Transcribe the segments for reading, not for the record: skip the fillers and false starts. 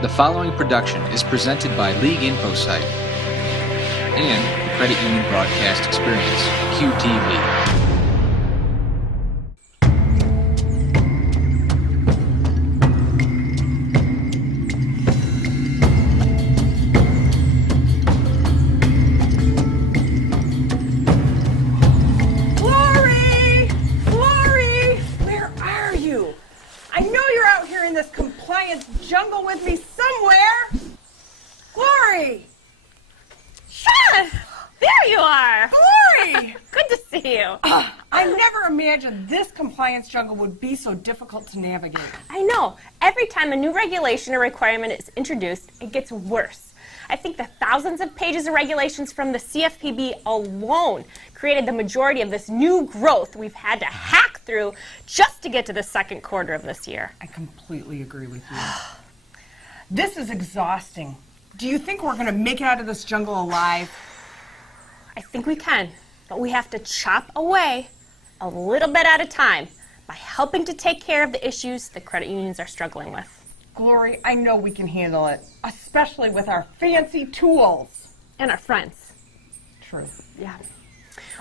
The following production is presented by League Info Site and the Credit Union Broadcast Experience, QTV. Jungle with me somewhere. Glory! Shawn! There you are! Glory! Good to see you. I never imagined this compliance jungle would be so difficult to navigate. I know. Every time a new regulation or requirement is introduced, it gets worse. I think the thousands of pages of regulations from the CFPB alone created the majority of this new growth we've had to hack through just to get to the second quarter of this year. I completely agree with you. This is exhausting. Do you think we're going to make it out of this jungle alive? I think we can, but we have to chop away a little bit at a time by helping to take care of the issues the credit unions are struggling with. Glory, I know we can handle it, especially with our fancy tools. And our friends. True. Yeah.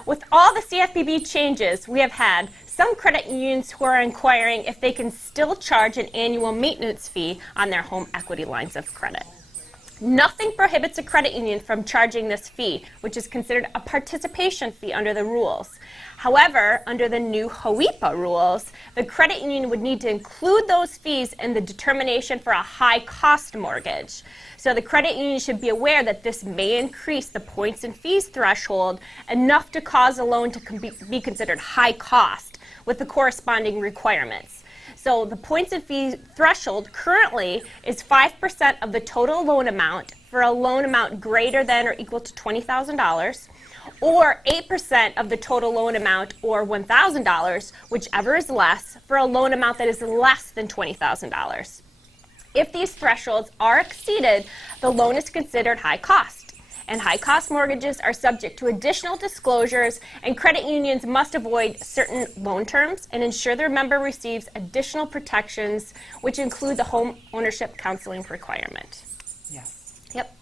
With all the CFPB changes we have had, some credit unions who are inquiring if they can still charge an annual maintenance fee on their home equity lines of credit. Nothing prohibits a credit union from charging this fee, which is considered a participation fee under the rules. However, under the new HOEPA rules, the credit union would need to include those fees in the determination for a high-cost mortgage. So the credit union should be aware that this may increase the points and fees threshold enough to cause a loan to be considered high cost with the corresponding requirements. So the points and fees threshold currently is 5% of the total loan amount for a loan amount greater than or equal to $20,000, or 8% of the total loan amount or $1,000, whichever is less, for a loan amount that is less than $20,000. If these thresholds are exceeded, the loan is considered high cost. And high-cost mortgages are subject to additional disclosures, and credit unions must avoid certain loan terms and ensure their member receives additional protections, which include the home ownership counseling requirement. Yes. Yep.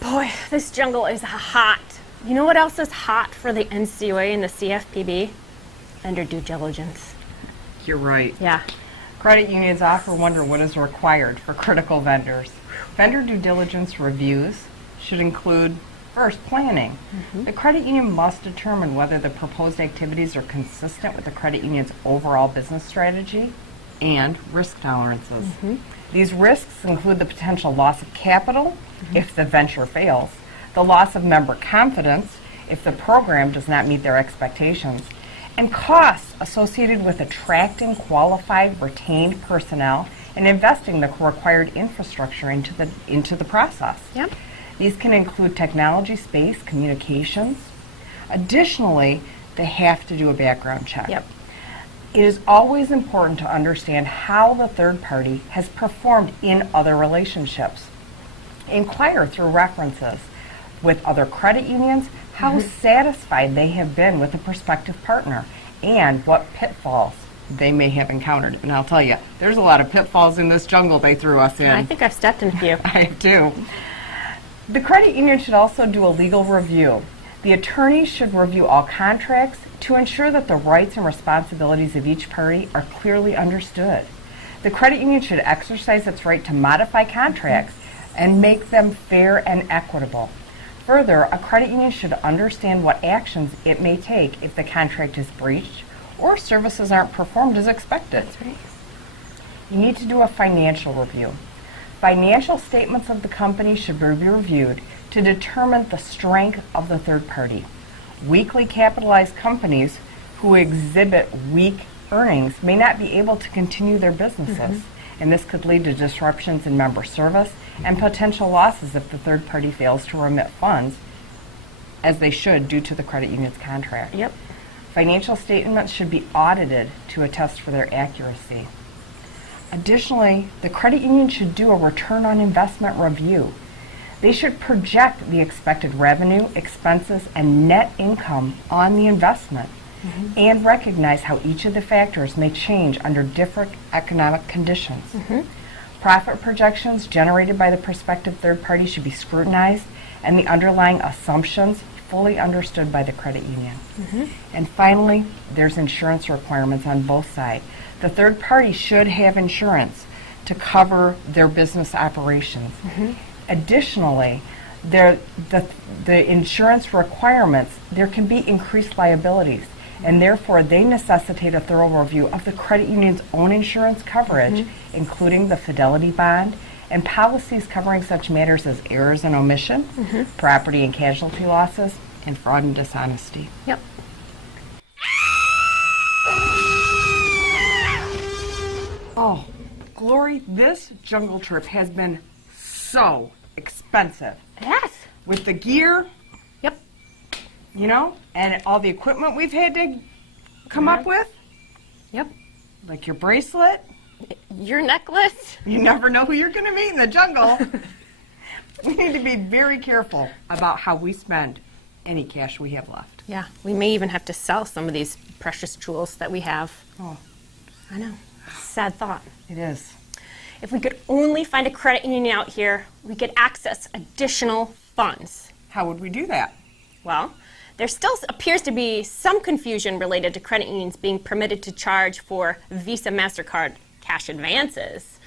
Boy, this jungle is hot. You know what else is hot for the ensue and the CFPB? Vendor due diligence. You're right. Yeah. Credit unions often wonder what is required for critical vendors. Vendor due diligence reviews should include, first, planning. The credit union must determine whether the proposed activities are consistent with the credit union's overall business strategy and risk tolerances. These risks include the potential loss of capital if the venture fails, the loss of member confidence if the program does not meet their expectations, and costs associated with attracting qualified retained personnel and investing the required infrastructure into the process. Yep. These can include technology, space, communications. Additionally, they have to do a background check. Yep. It is always important to understand how the third party has performed in other relationships. Inquire through references with other credit unions how satisfied they have been with a prospective partner and what pitfalls they may have encountered. And I'll tell you, there's a lot of pitfalls in this jungle they threw us in. I think I've stepped in a few. I do. The credit union should also do a legal review. The attorney should review all contracts to ensure that the rights and responsibilities of each party are clearly understood. The credit union should exercise its right to modify contracts and make them fair and equitable. Further, a credit union should understand what actions it may take if the contract is breached or services aren't performed as expected. That's right. You need to do a financial review. Financial statements of the company should be reviewed to determine the strength of the third party. Weakly capitalized companies who exhibit weak earnings may not be able to continue their businesses, and this could lead to disruptions in member service and potential losses if the third party fails to remit funds, as they should due to the credit union's contract. Yep. Financial statements should be audited to attest for their accuracy. Additionally, the credit union should do a return on investment review. They should project the expected revenue, expenses, and net income on the investment and recognize how each of the factors may change under different economic conditions. Profit projections generated by the prospective third party should be scrutinized and the underlying assumptions fully understood by the credit union. And finally, there's insurance requirements on both sides. The third party should have insurance to cover their business operations. Additionally, the insurance requirements, there can be increased liabilities, and therefore they necessitate a thorough review of the credit union's own insurance coverage, including the fidelity bond and policies covering such matters as errors and omission, property and casualty losses, and fraud and dishonesty. Yep. Oh, Glory, this jungle trip has been so expensive. Yes. With the gear, Yep. you know, and all the equipment we've had to come up with, Yep. like your bracelet. Your necklace. You never know who you're going to meet in the jungle. We need to be very careful about how we spend any cash we have left. Yeah. We may even have to sell some of these precious jewels that we have. Oh, I know. Sad thought. it is. If we could only find a credit union out here, we could access additional funds. How would we do that? Well, there still appears to be some confusion related to credit unions being permitted to charge for Visa, MasterCard cash advances.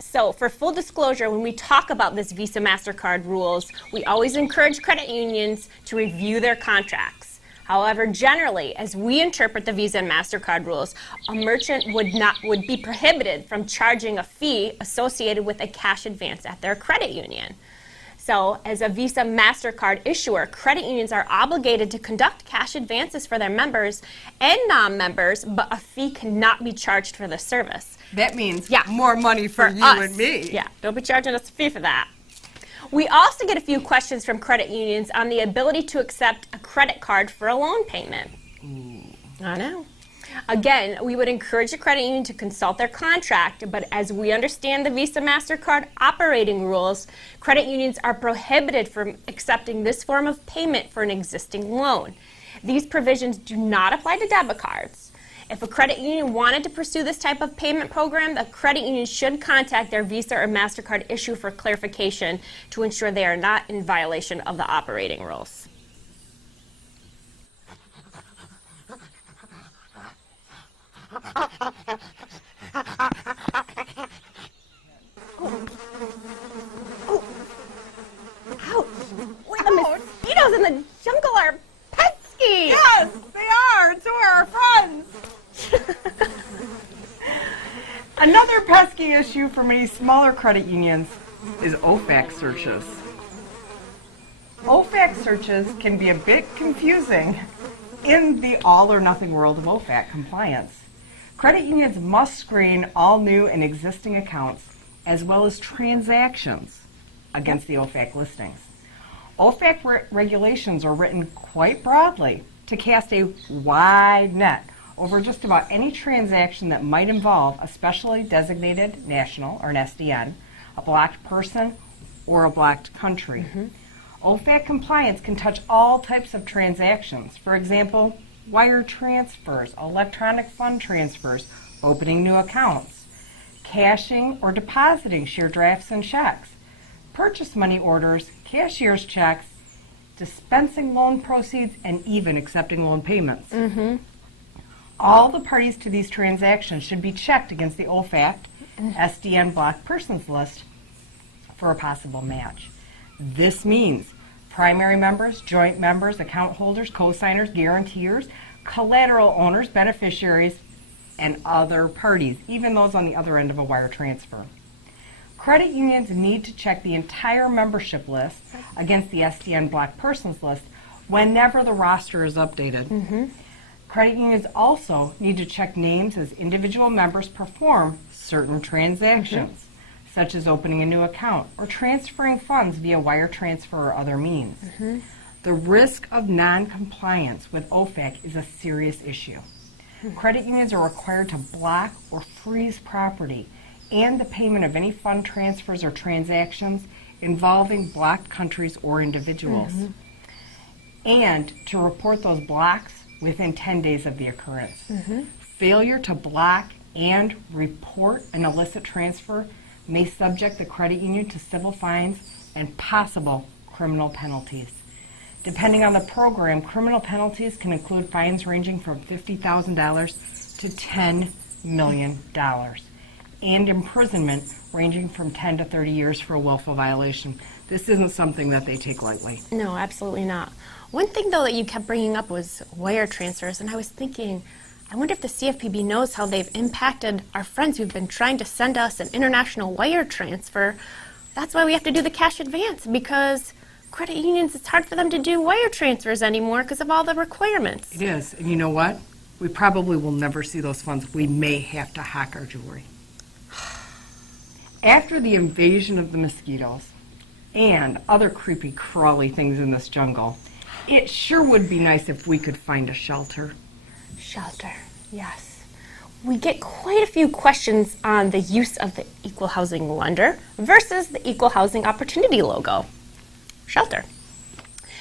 So for full disclosure, when we talk about this Visa, MasterCard rules, we always encourage credit unions to review their contracts. However, generally, as we interpret the Visa and MasterCard rules, a merchant would be prohibited from charging a fee associated with a cash advance at their credit union. So, as a Visa MasterCard issuer, credit unions are obligated to conduct cash advances for their members and non-members, but a fee cannot be charged for the service. That means Yeah. more money for you us. and me. Yeah, don't be charging us a fee for that. We also get a few questions from credit unions on the ability to accept a credit card for a loan payment. I know. Again, we would encourage the credit union to consult their contract, but as we understand the Visa MasterCard operating rules, credit unions are prohibited from accepting this form of payment for an existing loan. These provisions do not apply to debit cards. If a credit union wanted to pursue this type of payment program, the credit union should contact their Visa or MasterCard issuer for clarification to ensure they are not in violation of the operating rules. Ouch! Boy, the mosquitoes in the jungle are pesky! Yes, they are. So are our friends. Another pesky issue for many smaller credit unions is OFAC searches. OFAC searches can be a bit confusing in the all or nothing world of OFAC compliance. Credit unions must screen all new and existing accounts as well as transactions against the OFAC listings. OFAC regulations are written quite broadly to cast a wide net over just about any transaction that might involve a specially designated national, or an SDN, a blocked person, or a blocked country. OFAC compliance can touch all types of transactions. For example, wire transfers, electronic fund transfers, opening new accounts, cashing or depositing share drafts and checks, purchase money orders, cashier's checks, dispensing loan proceeds, and even accepting loan payments. All the parties to these transactions should be checked against the OFAC SDN blocked persons list for a possible match. This means primary members, joint members, account holders, co-signers, guarantors, collateral owners, beneficiaries, and other parties, even those on the other end of a wire transfer. Credit unions need to check the entire membership list against the SDN blocked persons list whenever the roster is updated. Credit unions also need to check names as individual members perform certain transactions, such as opening a new account or transferring funds via wire transfer or other means. The risk of non-compliance with OFAC is a serious issue. Credit unions are required to block or freeze property and the payment of any fund transfers or transactions involving blocked countries or individuals, and to report those blocks within 10 days of the occurrence. Failure to block and report an illicit transfer may subject the credit union to civil fines and possible criminal penalties. Depending on the program, criminal penalties can include fines ranging from $50,000 to $10 million, and imprisonment ranging from 10 to 30 years for a willful violation. This isn't something that they take lightly. No, absolutely not. One thing, though, that you kept bringing up was wire transfers, and I was thinking, I wonder if the CFPB knows how they've impacted our friends who've been trying to send us an international wire transfer. That's why we have to do the cash advance, because credit unions, it's hard for them to do wire transfers anymore because of all the requirements. It is, and you know what? We probably will never see those funds. We may have to hack our jewelry. After the invasion of the mosquitoes and other creepy, crawly things in this jungle, it sure would be nice if we could find a shelter. Shelter, yes. We get quite a few questions on the use of the equal housing lender versus the equal housing opportunity logo. Shelter.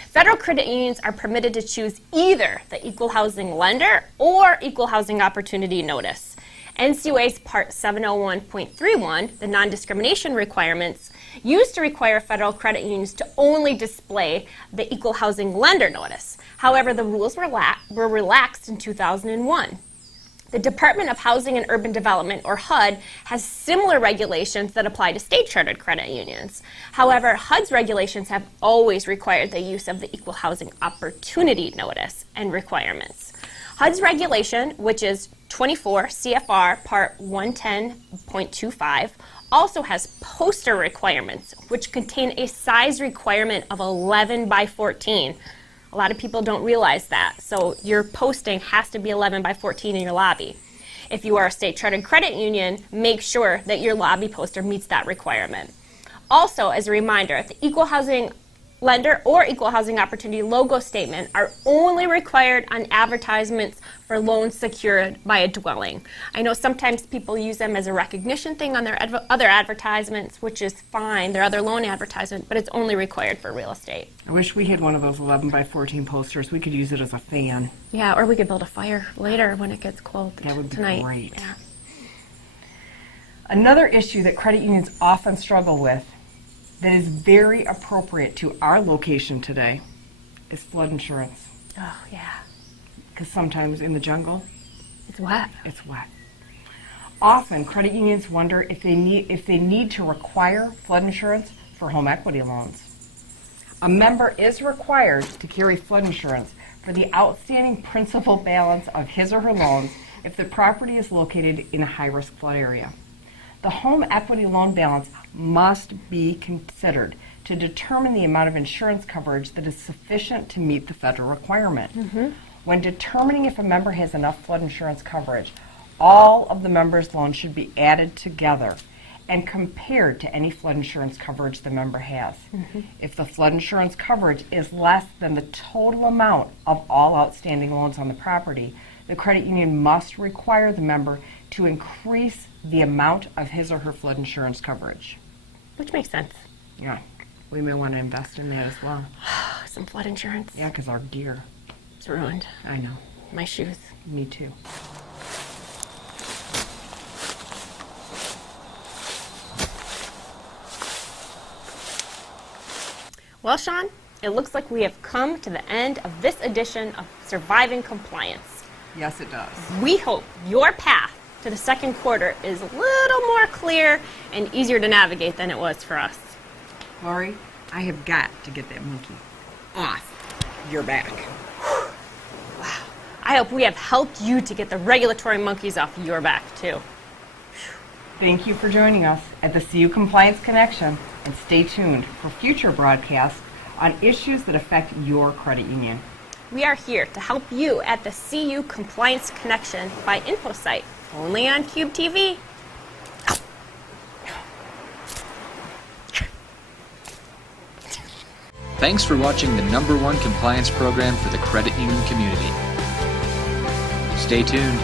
Federal credit unions are permitted to choose either the equal housing lender or equal housing opportunity notice. NCUA's Part 701.31, the non-discrimination requirements, used to require federal credit unions to only display the equal housing lender notice. However, the rules were relaxed in 2001. The Department of Housing and Urban Development, or HUD, has similar regulations that apply to state-chartered credit unions. However, HUD's regulations have always required the use of the equal housing opportunity notice and requirements. HUD's regulation, which is 24 CFR Part 110.25, also has poster requirements, which contain a size requirement of 11 by 14. A lot of people don't realize that, so your posting has to be 11 by 14 in your lobby. If you are a state-chartered credit union, make sure that your lobby poster meets that requirement. Also, as a reminder, the equal housing lender or equal housing opportunity logo statement are only required on advertisements for loans secured by a dwelling. I know sometimes people use them as a recognition thing on their other advertisements, which is fine, their other loan advertisement, but it's only required for real estate. I wish we had one of those 11 by 14 posters. We could use it as a fan. Yeah, or we could build a fire later when it gets cold. That would be tonight. great. Yeah. Another issue that credit unions often struggle with that is very appropriate to our location today is flood insurance. Oh, yeah. Because sometimes in the jungle, It's wet. it's wet. Often, credit unions wonder if they need to require flood insurance for home equity loans. A member is required to carry flood insurance for the outstanding principal balance of his or her loans if the property is located in a high-risk flood area. The home equity loan balance must be considered to determine the amount of insurance coverage that is sufficient to meet the federal requirement. When determining if a member has enough flood insurance coverage, all of the member's loans should be added together and compared to any flood insurance coverage the member has. If the flood insurance coverage is less than the total amount of all outstanding loans on the property, the credit union must require the member to increase the amount of his or her flood insurance coverage. Which makes sense. Yeah, we may want to invest in that as well. Some flood insurance. Yeah, because our gear. It's ruined. I know. My shoes. Me too. Well, Shawn, it looks like we have come to the end of this edition of Surviving Compliance. Yes, it does. We hope your path to the second quarter is a little more clear and easier to navigate than it was for us. Lori, I have got to get that monkey off your back. Wow. I hope we have helped you to get the regulatory monkeys off your back, too. Thank you for joining us at the CU Compliance Connection, and stay tuned for future broadcasts on issues that affect your credit union. We are here to help you at the CU Compliance Connection by InfoSite, only on Cube TV. Thanks for watching the #1 compliance program for the credit union community. Stay tuned.